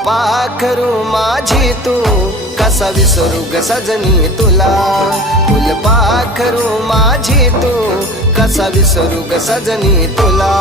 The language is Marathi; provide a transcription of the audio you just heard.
फुलपाखरू माझी तू कसा विसरू ग सजनी तुला फुलपाखरू माझी तू कसा विसरू ग सजनी तुला